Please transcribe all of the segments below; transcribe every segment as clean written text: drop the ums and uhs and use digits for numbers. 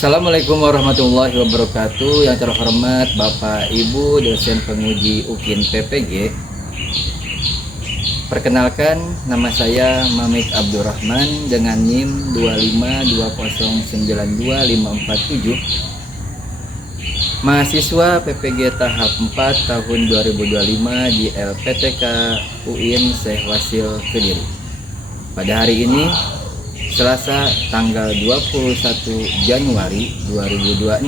Assalamualaikum warahmatullahi wabarakatuh. Yang terhormat Bapak Ibu dosen penguji UKIN PPG. Perkenalkan, nama saya Mamik Abdurrahman dengan NIM 252092547. Mahasiswa PPG tahap 4 tahun 2025 di LPTK UIN Syekh Wasil Kediri. Pada hari ini Selasa tanggal 21 Januari 2026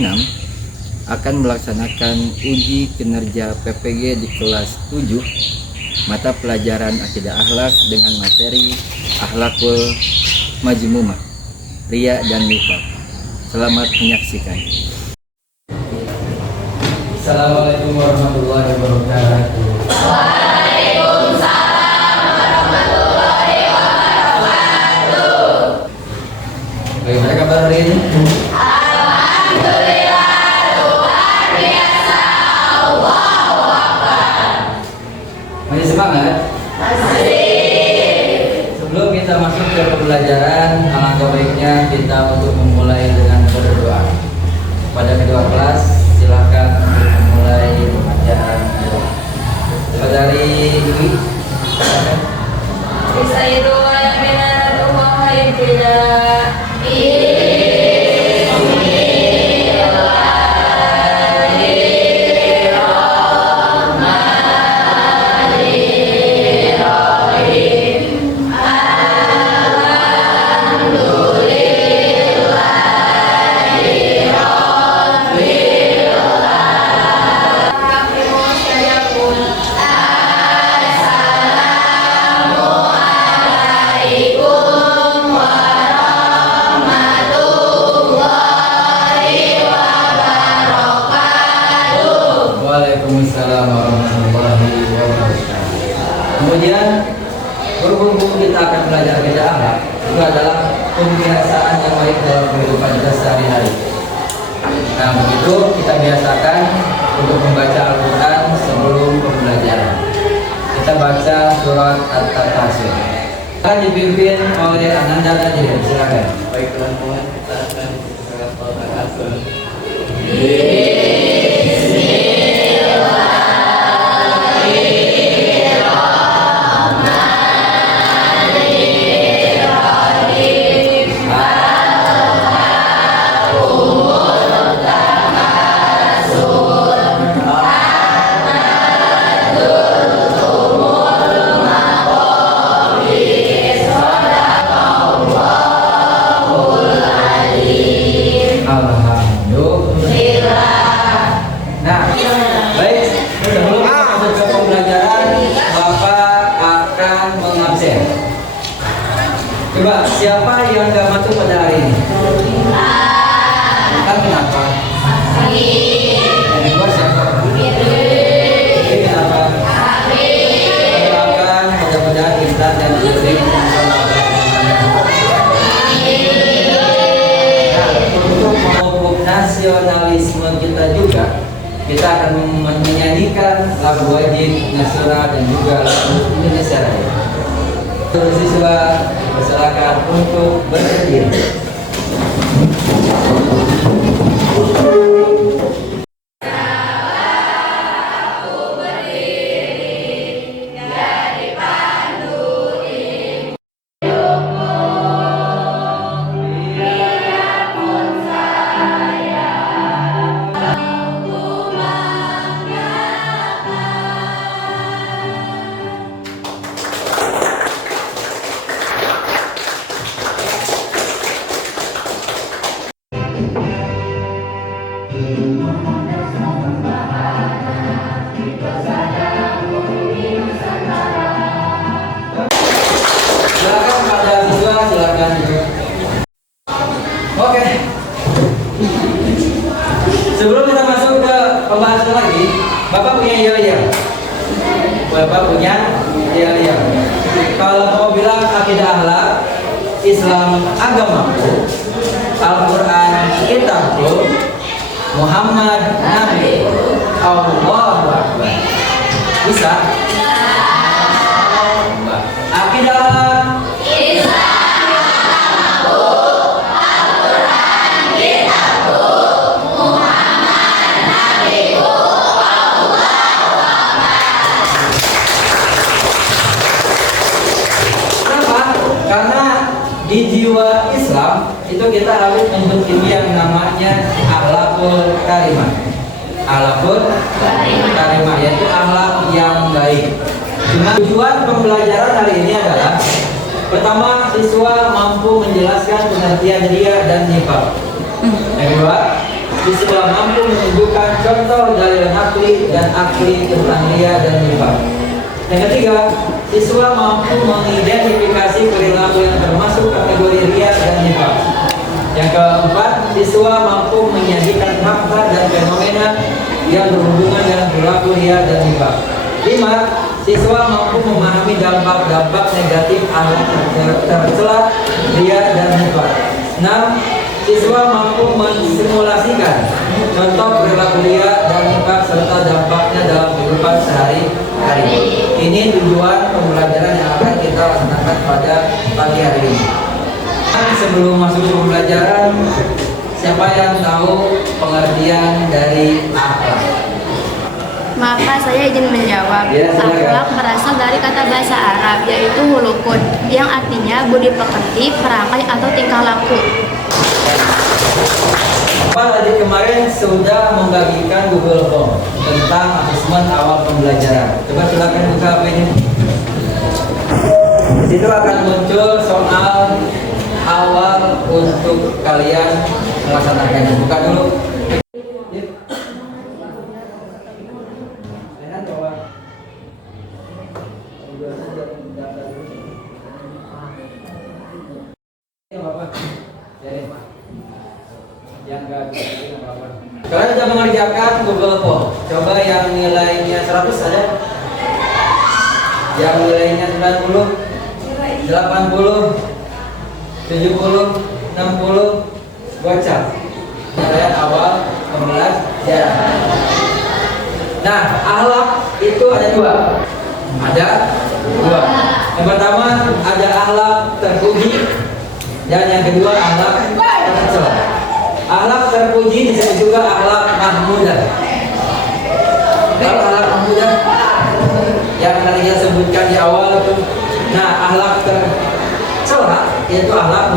akan melaksanakan uji kinerja PPG di kelas 7 mata pelajaran Akidah Akhlak dengan materi Akhlakul Majmumah, Ria dan Nifaq. Selamat menyaksikan. Assalamualaikum warahmatullahi wabarakatuh. Bagaimana kabar hari ini? Alhamdulillah, luar biasa. Allahu Akbar. Masih semangat? Masih. Sebelum kita masuk ke pembelajaran, alangkah baiknya kita untuk memulai dengan berdoa. Pada kedua kelas, silakan untuk memulai pembacaan doa. Saudari Dwi, silakan. Bisa itu yang benar Allah yang tidak. Waalaikumsalam warahmatullahi wabarakatuh. Kemudian berhubung kita akan belajar Akidah Akhlak, itu adalah pembiasaan yang baik dalam kehidupan kita sehari-hari. Nah, begitu kita biasakan untuk membaca Al-Quran sebelum pembelajaran. Kita baca surat At-Takasur. Akan dipimpin oleh Ananda Najib. Silakan. Baik teman-teman, kita akan surat Al-Takasur. Nah, baik, sebelum kita masuk ke pembelajaran, Bapak akan mengabsen. Coba, siapa yang gak masuk pada hari ini? Kan kenapa? Yang kedua siapa? Ini kenapa? Doakan mudah-mudahan Intan dan Juli. Nah, untuk memupuk nasionalisme kita juga, kita akan menyanyikan lagu wajib nasional dan juga lagu Indonesia Raya. Siswa persilakan untuk berdiri. Silakan pada siswa, silakan duduk. Oke. Sebelum kita masuk ke pembahasan lagi, Bapak punya yel-yel. Bapak punya yel-yel. Kalau mau bilang akidah akhlak, Islam agamaku, Al-Quran kitabku, Muhammad Nabi, Allahu Akbar. Bisa? Akidah Islam agamaku, Al-Quran kitabku, itu kita harus membentuk yang namanya akhlakul karimah. Akhlakul karimah yaitu akhlak yang baik. Nah, tujuan pembelajaran hari ini adalah pertama, siswa mampu menjelaskan pengertian ria dan nifaq. Yang kedua, siswa mampu menunjukkan contoh dalil akli dan akli tentang ria dan nifaq. Yang ketiga, siswa mampu mengidentifikasi perilaku yang termasuk kategori ria dan nifaq. Yang keempat, siswa mampu menyajikan fakta dan fenomena yang berhubungan dengan perilaku ria dan nifaq. 5. Siswa mampu memahami dampak-dampak negatif akhlak tercela ria dan nifaq. 6. Siswa mampu mensimulasikan contoh perilaku ria dan nifaq serta dampaknya dalam kehidupan sehari-hari. Ini tujuan pembelajaran yang akan kita laksanakan pada pagi hari ini. Sebelum masuk ke pembelajaran, siapa yang tahu pengertian dari akhlak? Maka saya izin menjawab. Ya, silakan. Akhlak berasal dari kata bahasa Arab yaitu hulukun yang artinya budi pekerti, perangai atau tingkah laku. Pak tadi kemarin sudah membagikan Google Form tentang asesmen awal pembelajaran. Coba silakan buka HP ini. Di situ akan muncul soal awal untuk kalian melaksanakannya. Buka dulu. Kalian sudah mengerjakan Google Form. Coba yang nilainya 100 ada? Yang nilainya 90, 80, 70, 60, gocap. Nilai awal pembelajaran. Nah, akhlak itu ada dua. Yang pertama ada akhlak terpuji dan yang kedua akhlak tercela. Akhlak terpuji disebut juga akhlak mahmudah. Kalau akhlak mahmudah yang tadi kita sebutkan di awal itu, nah akhlak tercela yaitu akhlak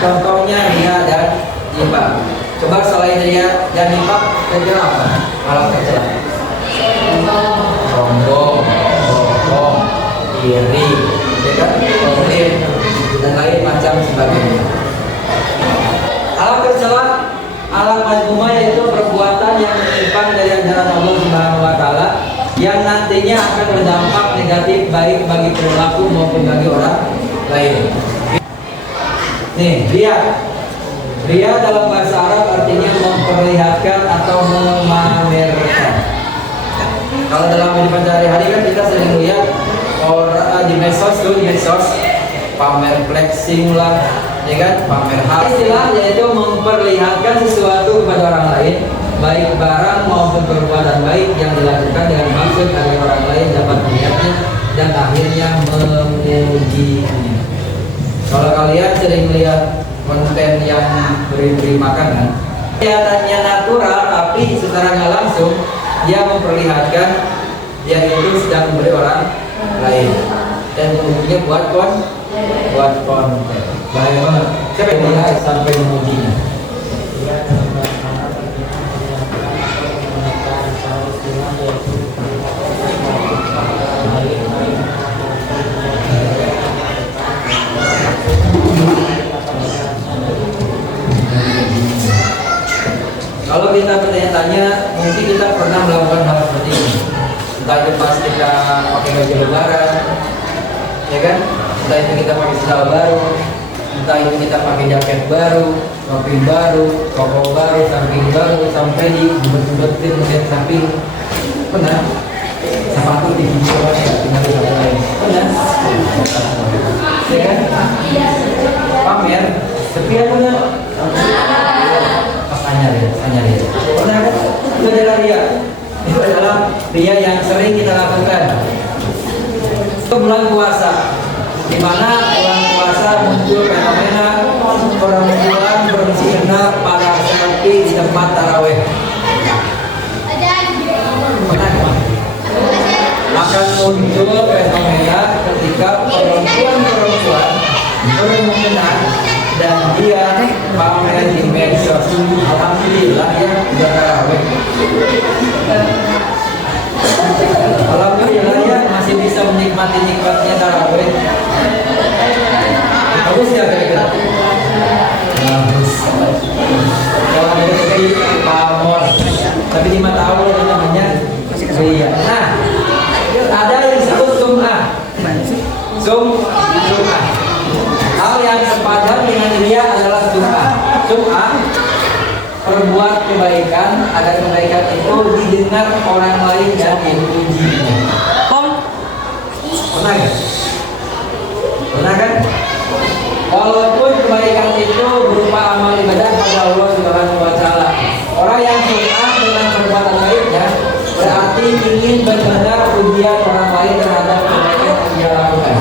contohnya ria dan nifaq. Coba selain ria dan nifaq, kira apa? Akhlak tercela. Sombong, bohong, iri, pelit, dan lain macam sebagainya. Akhlak tercela, akhlak mazmumah yaitu perbuatan yang menyimpang dari ajaran Allah Subhanahu wa taala yang nantinya akan berdampak negatif baik bagi perilaku maupun bagi orang lain. Nih, lihat. Ria dalam bahasa Arab artinya memperlihatkan atau memamerkan. Kalau dalam kehidupan sehari-hari kan kita sering lihat orang di medsos pamer flexing lah, ya kan, pamer hal. Istilah yaitu memperlihatkan sesuatu kepada orang lain, baik barang maupun perbuatan baik yang dilakukan dengan maksud agar orang lain dapat melihatnya dan akhirnya memujinya. Kalau kalian sering lihat konten yang beri makanan, kelihatannya natural tapi secara nggak langsung dia memperlihatkan dia itu sedang memberi orang lain dan kemudian buat konten. Bahaya banget. Siapa yang melihat sampai memujinya? Kalau kita bertanya-tanya, mungkin kita pernah melakukan hal seperti ini. Entah itu pas kita pakai baju lebaran, ya kan? Entah itu kita pakai sandal baru, entah itu kita pakai jaket baru, topi baru, koko baru, samping baru, sampai di jubet-jubetin melihat samping. Pernah? Sepatu di video tinggal di tempat lain. Pernah? Ya kan? Pamer, sepian benar. Tanya dia. Pernah kan? Itu adalah ria. Itu adalah ria yang sering kita lakukan. Itu bulan puasa, di mana bulan puasa muncul fenomena perempuan berzina pada selfie di tempat taraweh. Akan muncul fenomena ketika perempuan berkemungkinan dan dia pamer di medsos. Alhamdulillah ya, udah tarawih. Alhamdulillah ya, masih bisa menikmati nikmatnya tarawih. Bagus ya kira-kira? Bagus. Kalau ada seperti pamor, tapi 5 tahun itu namanya ria. Nah, ada yang disebut sum'ah. Sum'ah. Hal yang sepadan dengan ria adalah sum'ah. Sum'ah, perbuat kebaikan agar kebaikan itu didengar orang lain dan dipujinya. Pernah kan? Pernah kan? Walaupun kebaikan itu berupa amal ibadah pada Allah Subhanahu wa taala. Orang yang sum'ah dengan perbuatan baiknya berarti ingin mendengar pujian orang lain terhadap kebaikan yang dia lakukan.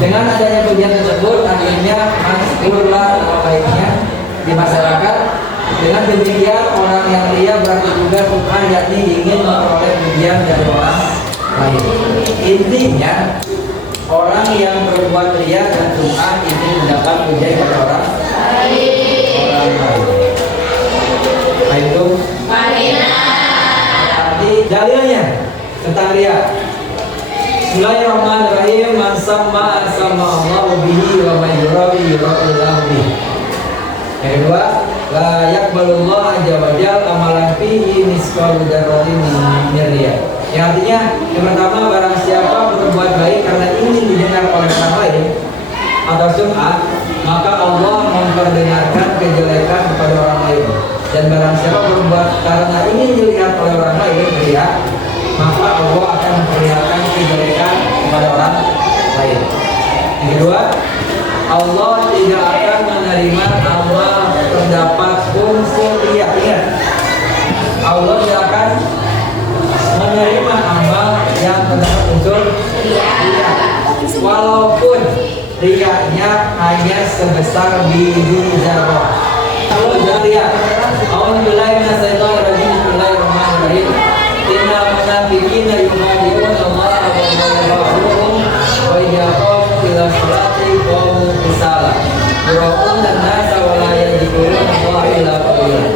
Dengan adanya pujian tersebut akhirnya maskurlah nama baiknya di masyarakat. Dengan demikian orang yang ria berarti juga sum'ah, yakni ingin memperoleh pujian dari orang lain. Intinya orang yang berbuat ria dan sum'ah ingin mendapat pujian dari orang lain. Itu arti dalilnya tentang ria. Bismillahirrahmanirrahim. Man samma Allahu bihi wa man yurawi yura'illahu bihi. Yang kedua, la yaqbalullahu azza wa jalla amalan fihi misqalu dzarratin min riya. Yang artinya, yang pertama, barang siapa berbuat baik karena ingin didengar oleh orang lain atau sum'ah, maka Allah memperdengarkan kejelekan kepada orang lain. Dan barang siapa berbuat karena ingin dilihat oleh orang lain, ria, maka Allah akan memperlihatkan kejelekan kepada orang lain. Yang kedua, Allah tidak akan menerima amal terdapat unsur ria. Ingat, Allah tidak akan menerima amal yang terdapat unsur ria, walaupun riaknya hanya sebesar biji zarah. Kalau jangan lihat, Alhamdulillah Bismillahirrahmanirrahim. Innal munafiqina yukhadi'una Allah wa yaqulun wa yaqulu ila salati qaum kusala yura'una an-nasa wa la yadhkuruna Allah illa qalila.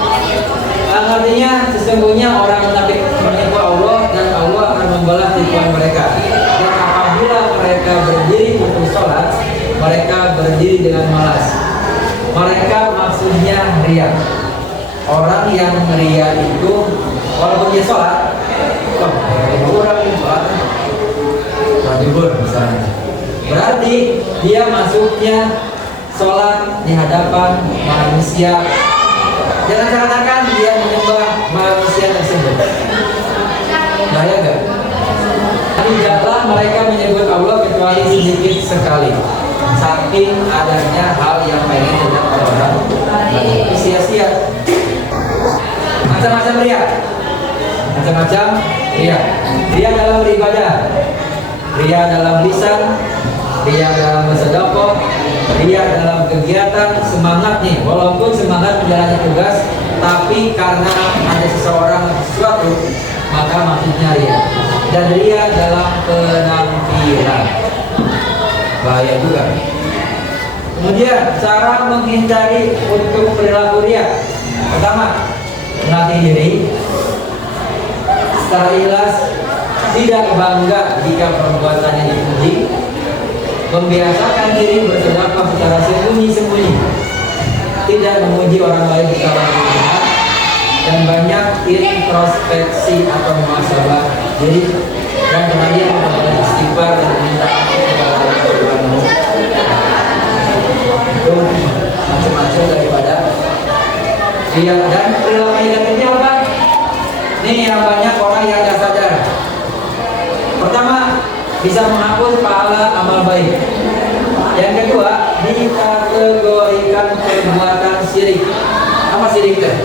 Artinya sesungguhnya orang munafik menipu Allah dan Allah akan membalas tipuan mereka. Dan apabila mereka berdiri untuk sholat, mereka berdiri dengan malas. Mereka maksudnya ria. Orang yang ria itu walaupun dia sholat, orang sholat zuhur misalnya, berarti dia masuknya sholat di hadapan manusia. Jangan katakan dia menyembah manusia tersebut. Bahaya gak? Tidaklah mereka menyebut Allah kecuali sedikit sekali, saking adanya hal yang pengen tidak orang sia-sia. Macam-macam ria. Macam-macam ria. Ria dalam beribadah, ria dalam lisan, ria dalam bersedekah, ria dalam kegiatan, semangat nih, walaupun semangat menjalani tugas, tapi karena ada seseorang sesuatu, maka maksudnya ria. Dan ria dalam penampilan, bahaya juga. Kemudian cara menghindari untuk perilaku ria. Pertama, melatih diri secara ikhlas, tidak bangga jika perbuatannya dipuji, membiasakan diri bersedekah secara sembunyi-sembunyi, tidak memuji orang lain secara terlihat, dan banyak introspeksi atau muhasabah diri, dan terakhir beristighfar dan meminta kepada Tuhanmu. Itu macam-macam daripada dia. Dan perilaku negatifnya apa? Ini yang banyak orang yang tidak sadar. Pertama, bisa menghapus pahala amal baik. Yang kedua, dikategorikan perbuatan syirik. Apa syirik teh?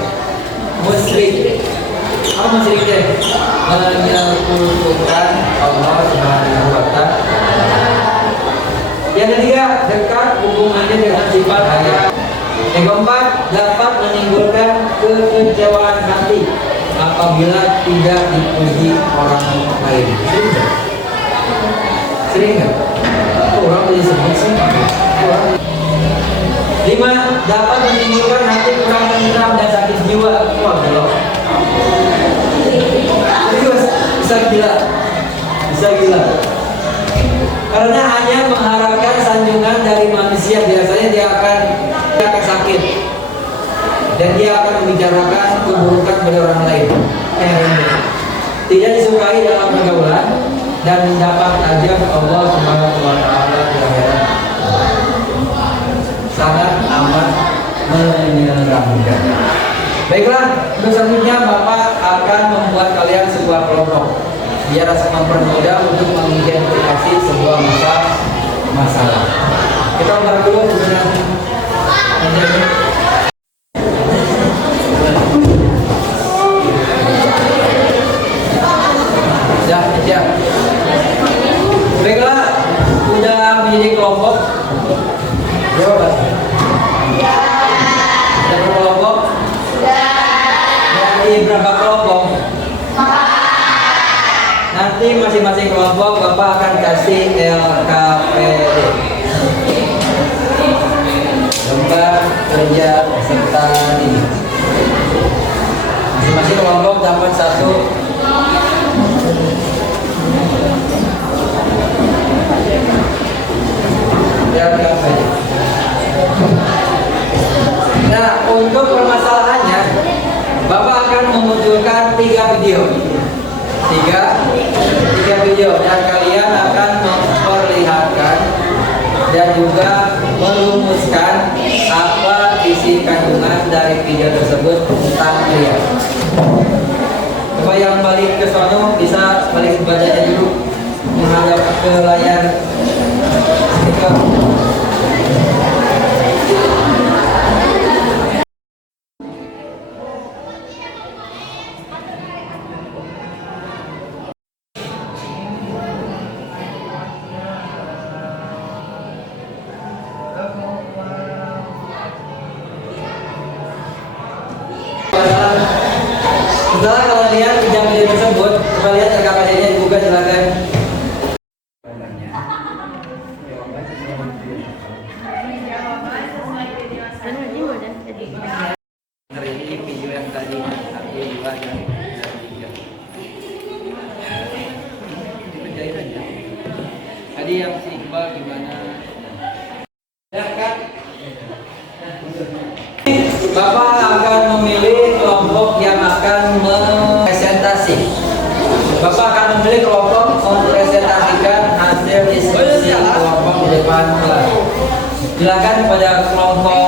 Musyrik. Apa musyrik teh? Menyekutukan Allah Subhanahu wa taala. Yang ketiga, dekat hubungannya dengan sifat haya. Yang keempat, dapat menimbulkan kekecewaan hati apabila tidak dipuji orang lain. Sering nggak? Orang disebut sih. 5. Dapat menimbulkan hati kurang tenteram dan sakit jiwa. Wah, belum. Serius, bisa gila. Bisa gila. Karena hanya mengharapkan sanjungan dari manusia, biasanya dia akan sakit. Dan dia akan membicarakan keburukan pada orang lain. Tidak disukai dalam pergaulan dan mendapat ajab Allah Subhanahu wa taala di akhirat. Sangat amat menyeramkan. Baiklah, untuk selanjutnya Bapak akan membuat kalian sebuah kelompok biar mempermudah untuk mengidentifikasi sebuah masalah. Kita ulang dulu sebenarnya. Ya. Baiklah, sudah menjadi kelompok. Jawab. Ya. Sudah berkelompok? Dari berapa kelompok? Nanti masing-masing kelompok Bapak akan kasih LKPD, lembar kerja peserta didik. Masing-masing kelompok dapat satu LKPD. Nah, untuk permasalahannya Bapak akan memunculkan 3 video. Tiga video, dan kalian akan memperlihatkan dan juga merumuskan apa isi kandungan dari video tersebut tentang kalian. Coba yang balik ke sono bisa balik bacanya dulu menghadap ke layar speaker. Setelah kalian lihat video tersebut, coba lihat RKPD-nya dibuka, silakan. Hari ini video yang tadi aku buat tadi yang si Iqbal gimana? Ya kan? Bapak akan memilih kelompok yang akan mempresentasi. Bapak akan memilih kelompok mempresentasikan hasil diskusi kelompok di depan kelas. Silakan kepada kelompok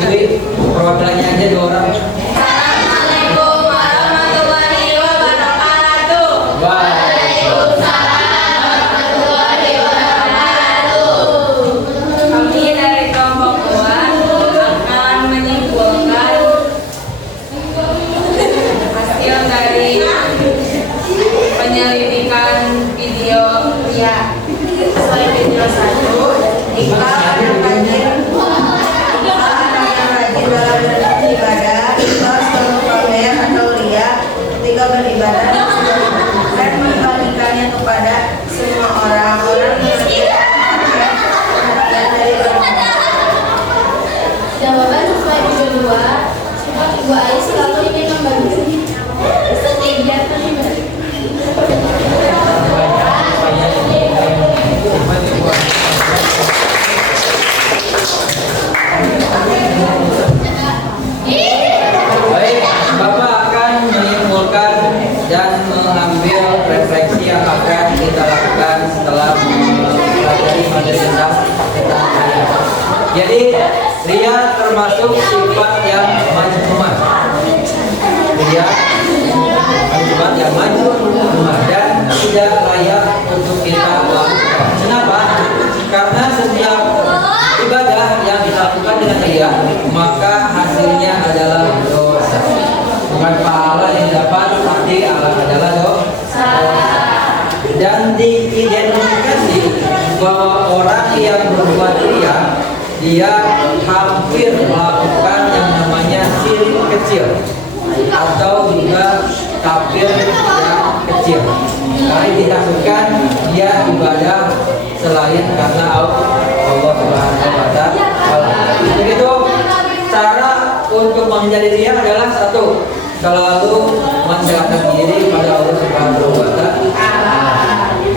Dwi, perwakilannya aja 2 orang. Assalamualaikum warahmatullahi wabarakatuh. Waalaikumsalam warahmatullahi wabarakatuh. Kami dari kelompok 2 akan menyimpulkan hasil dari penyelidikan video pria. Selain video 1, Iqbal anak rajin dalam beribadah. Iqbal selalu pamer atau ria ketika beribadah dan membandingkannya kepada semua orang-orang yang perhatian dari orang. Jawaban sesuai video 2, sifat Ibu Ais selalu ingin membantu. Setiap terlibat. Baik, Bapak akan menyimpulkan dan mengambil refleksi yang akan kita lakukan setelah mempelajari materi tentang kalian. Jadi, ria termasuk sifat yang majmumah. Ria sifat yang majmumah dan tidak layak untuk kita lakukan. Kenapa? Karena setiap ibadah yang dilakukan dengan ria, maka hasilnya adalah dosa. Bukan pahala yang dapat, tapi adalah dosa. Dan diidentifikasi bahwa orang yang berbuat ria, dia hampir melakukan yang namanya syirik kecil atau juga kafir yang kecil. Karena ditakutkan dia ibadah selain karena Allah Subhanahu wa taala. untuk menghindari riya adalah satu, selalu mendekatkan diri pada Allah Subhanahu wa Ta'ala.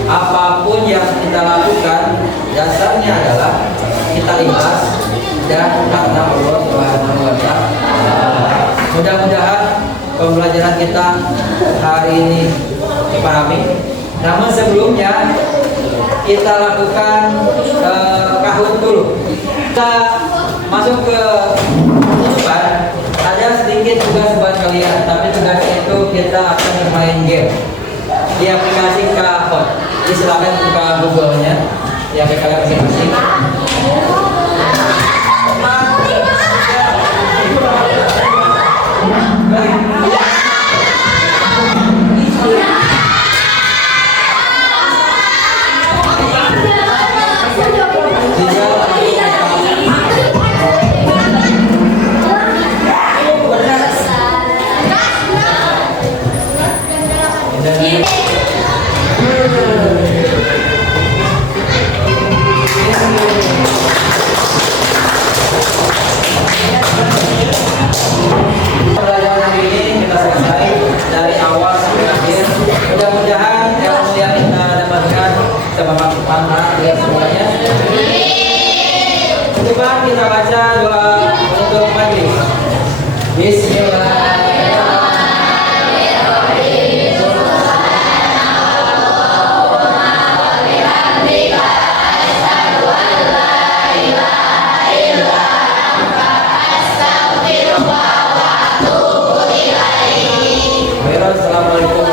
Apapun yang kita lakukan dasarnya adalah kita ikhlas dan karena Allah Subhanahu wa Ta'ala. Mudah-mudahan pembelajaran kita hari ini dipahami. Namun sebelumnya kita lakukan kahut dulu. Kita masuk ke tutupan. Ada sedikit tugas buat kalian, tapi tugasnya itu kita akan bermain game di aplikasi Kahut. Jadi silakan buka Google-nya di aplikasi masing-masing. Pembelajaran hari ini kita selesai dari awal sampai akhir. Mudah-mudahan ilmu yang kita dapatkan bisa bermanfaat ya semuanya. Coba kita baca doa untuk majlis. Bismillah. Assalamualaikum